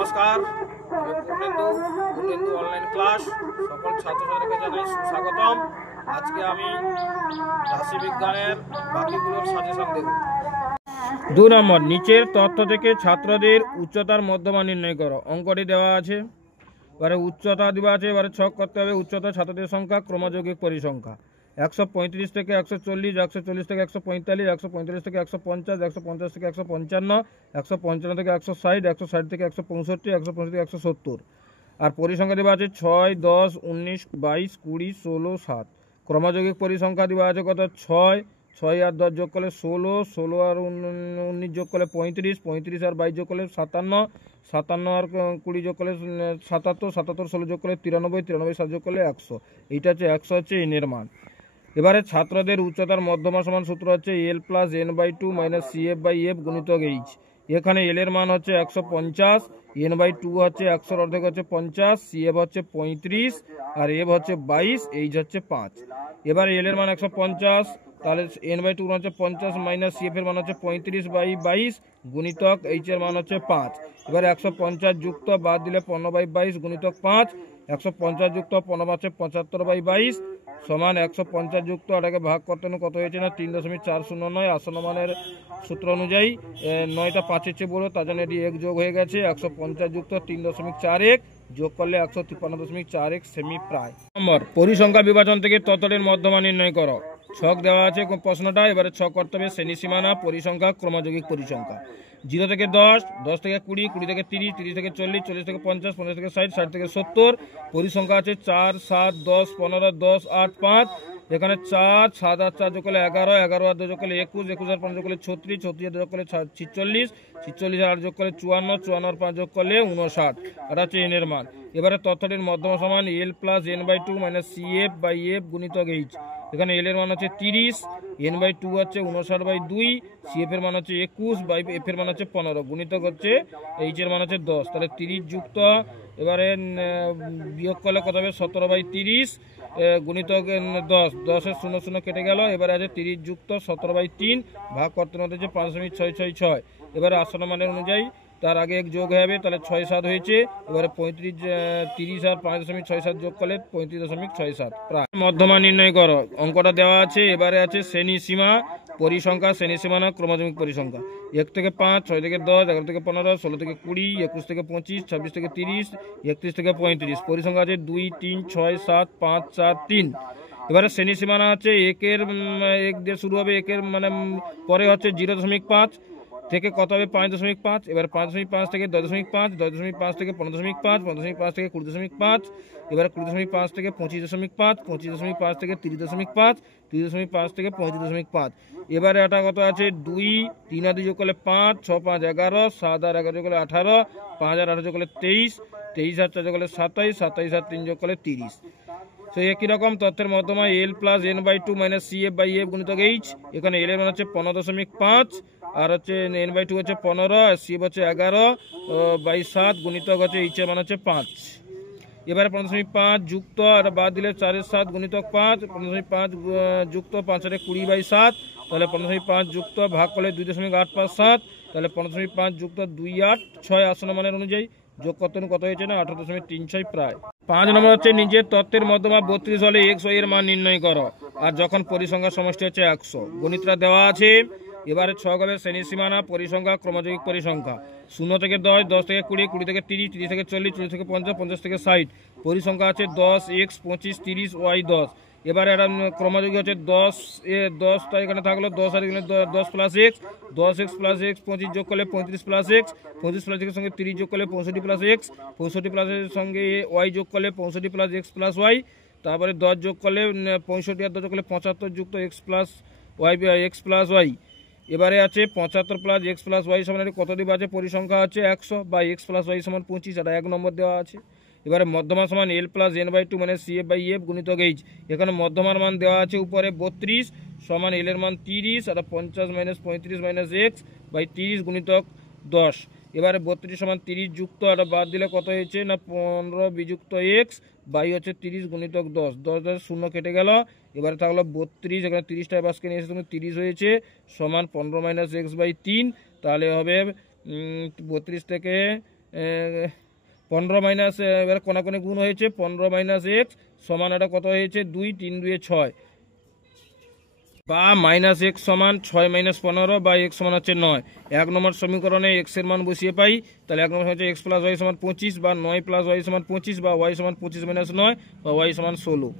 নমস্কার, আমি Purnendu online class সকল ছাত্রছাত্রীকে জানাই সুস্বাগতম। আজকে আমি রাশিবিজ্ঞানের বাকিগুলোর সাজেশন দেব। 2 নম্বর, নিচের তথ্য থেকে ছাত্রদের উচ্চতার মধ্যমা নির্ণয় করো। অঙ্কটি দেওয়া আছে, এবারে উচ্চতা দেওয়া আছে, এবারে ছক করতে হবে। উচ্চতা ছাত্রদের সংখ্যা ক্রমযৌগিক পরিসংখ্যা 135 থেকে 140, 140 থেকে 145, 145 থেকে 150, 150 থেকে 155, 155 থেকে 160, 160 থেকে 165, 165 থেকে 170। আর পরিসংখ্যা দেওয়া আছে 6, 10, 19, 22, 20, 16, 7। ক্রমযৌগিক পরিসংখ্যা দেওয়া আছে কত? 6 আর 10 যোগ করলে 16, 16 আর 19 যোগ করলে 35, 35 আর 22 যোগ করলে 57, 57 আর 20 যোগ করলে 77, 77 16 যোগ করলে 93, 93 7 যোগ করলে 100। এইটা হচ্ছে 100 হচ্ছে এনের মান। এবারে ছাত্রদের উচ্চতার মধ্যমা সমান সূত্র হচ্ছে L plus N by two minus C F by F গুণিতক এইচ। এখানে এল এর মান হচ্ছে 150, এন বাই টু হচ্ছে 100 অর্ধেক হচ্ছে 50, সি এফ হচ্ছে 35 আর এফ হচ্ছে 22, এইচ হচ্ছে 5। এবারে এল এর মান 150, তাহলে এন বাই টু হচ্ছে 50 মাইনাস সি এফ এর মান হচ্ছে 35 বাই 22 গুণিতক এইচ এর মান হচ্ছে 5। এবারে 150 যুক্ত বাদ দিলে 15 বাই 22 গুণিতক 5, 150 যুক্ত 15 হচ্ছে 75 বাই 22 সমান 150 যুক্ত এটাকে ভাগ করতে কত হয়েছে না 3.409। আসন্ন মানের সূত্র অনুযায়ী 9টা 5-এর চেয়ে বড়, তার জন্য এটি 1 যোগ হয়ে গেছে। 150 যুক্ত 3.41 যোগ করলে 153.41 সেমি প্রায়। নম্বর, পরিসংখ্যা বিভাজন থেকে ততটের মধ্যমা নির্ণয় করো। ছক দেওয়া আছে প্রশ্নটা, এবারে ছক করতে হবে শ্রেণীসীমানা পরিসংখ্যা ক্রমযৌগিক পরিসংখ্যা। 0 থেকে 10, 10 থেকে 20, 20 থেকে 30, 30 থেকে 40, 40 থেকে 50, 50 থেকে 60, 60 থেকে 70। পরিসংখ্যা আছে 4, 7, 10, 15, 10, 8, 5। এখানে 4, 7 আর 4 যোগ করলে 11, 11 আর 2 যোগ করলে 21, 21 আর 5 যোগ করলে 36, 36 আর 2 যোগ করলে 46, 46 আর 8 যোগ করলে 54, 54 আর 5 যোগ করলে 59। এটা হচ্ছে এন এর মান। এবারে তথ্যটির মধ্যমা সমান L plus N by two minus C F by F গুণিতক এইচ। এখানে এল এর মান হচ্ছে 30, এন বাই টু হচ্ছে 59 বাই 2, সি এফ এর মান হচ্ছে 21 বাই এফ এর মান হচ্ছে 15 গুণিতক হচ্ছে এইচ এর মান হচ্ছে 10। তাহলে 30 যুক্ত এবারে বিয়োগ করলে কত হবে 17 বাই 30 গুণিতক 10, 10-এর 0 0 কেটে গেল। এবারে আছে 30 যুক্ত 17 বাই 3 ভাগ করতে হচ্ছে 5.666। এবারে আসন্ন মানের অনুযায়ী তার আগে 1 যোগ হয়ে যাবে, তাহলে 6, 7 হয়েছে। এবারে 35, 30 আর 5.67 যোগ করলে 35.67 প্রায়। মধ্যমা নির্ণয় করো। অঙ্কটা দেওয়া আছে। এবারে আছে শ্রেণী সীমা পরিসংখ্যা, শ্রেণী সীমানা ক্রমযৌগিক পরিসংখ্যা। 1 থেকে 5, 6 থেকে 10, 11 থেকে 15, 16 থেকে 20, 21 থেকে 25, 26 থেকে 30, 31 থেকে 35। পরিসংখ্যা আছে 2, 3, 6, 7, 5, 4, 3। এবারে শ্রেণী সীমানা হচ্ছে 1 দিয়ে শুরু হবে, 1 মানে পরে হচ্ছে 0.5 থেকে কত হবে 5.5। এবার 5.5 থেকে 10.5, 10.5 থেকে 15.5, 15.5 থেকে 20.5, এবার 20.5 থেকে 25.5, 25.5 থেকে 30.5, 30.5 থেকে 35.5। এবারে এটা কত আছে 2, 3 আর 2 যোগ করলে 5, 6, 5, 11, 7 আর 11 যোগ করলে 18, 5 আর 18 যোগ করলে 23, 23 আর 4 যোগ করলে 27, 27 আর 3 যোগ করলে 30। তো একই রকম তথ্যের মধ্যমা L plus N by two minus C F by F গুণিতক এইচ। এখানে এল এর মান হচ্ছে 15.5 আর হচ্ছে এন বাই টু হচ্ছে 15 আর সি এফ হচ্ছে 11 বাই 7 গুণিতক হচ্ছে এইচ এর মান হচ্ছে 5। এবারে 15.5 যুক্ত আর বাদ দিলে 4 এর 7 গুণিতক 5, 15.5 যুক্ত 5 আর 20 বাই 7, তাহলে 15.5 যুক্ত ভাগ করলে 2.857, তাহলে 15.5 যুক্ত 2, 8, 6 আসন্ন মানের অনুযায়ী যোগ কত হয়েছে না 18.36 প্রায়। 5 নম্বর হচ্ছে নিজের তত্ত্বের মধ্যমা 32 হলে x y এর মান নির্ণয় করো। আর যখন পরিসংখ্যার সমষ্টি হচ্ছে 100। গণিতটা দেওয়া আছে। এবারে ছক হবে শ্রেণী সীমানা পরিসংখ্যা ক্রমযৌগিক পরিসংখ্যা। 0 থেকে 10, 10 থেকে 20, 20 থেকে 30, 30 থেকে 40, 40 থেকে 50, 50 থেকে 60। পরিসংখ্যা আছে 10, x, 25, 30, y 10। এবারে একটা ক্রমযোগী হচ্ছে 10টা এখানে থাকলো 10 আর এখানে 10 plus x, 10x plus x 25 যোগ করলে 35 প্লাস এক্স, 35 প্লাস এক্সের সঙ্গে 30 যোগ করলে 65 প্লাস এক্স, 65 প্লাসের সঙ্গে ওয়াই যোগ করলে 65 প্লাস এক্স প্লাস ওয়াই। তারপরে 10 যোগ করলে 65 আর 10 যোগ করলে 75 যুক্ত X plus Y X plus Y. এবারে আছে 75 প্লাস এক্স প্লাস ওয়াই সমান কত দিবে আছে পরিসংখ্যা আছে 100 বা এক্স প্লাস ওয়াই সমান 25, এটা 1 নম্বর দেওয়া আছে। এবারে মধ্যমা সমান L plus N by two মানে সি এফ বাই এফ গুণিতক এইচ। এখানে মধ্যমার মান দেওয়া আছে উপরে 32 সমান এল এর মান 30 আর 50 মাইনাস 35 মাইনাস এক্স বাই 30 গুণিতক 10। এবারে 32 সমান 30 যুক্ত আর বাদ দিলে কত হয়েছে না 15 বিযুক্ত এক্স বাই হচ্ছে 30 গুণিতক 10, 10 শূন্য কেটে গেল। এবারে থাকলো 32, এখানে 30টা বাসকে নিয়ে এসে 30 হয়েছে সমান 15 মাইনাস এক্স বাই 3। তাহলে হবে 32 থেকে 15 মাইনাস এবার কোনাকুনি গুণ হয়েছে 15 মাইনাস এক্স সমান এটা কত হয়েছে 2, 3 2 6 বা মাইনাস এক্স সমান 6 মাইনাস 15 বা এক্স সমান হচ্ছে 9। 1 নম্বর সমীকরণে এক্স এর মান বসিয়ে পাই, তাহলে 1 নম্বর হচ্ছে এক্স প্লাস ওয়াই সমান 25 বা 9 প্লাস ওয়াই সমান 25 বা ওয়াই সমান 25 মাইনাস 9 বা ওয়াই সমান 16।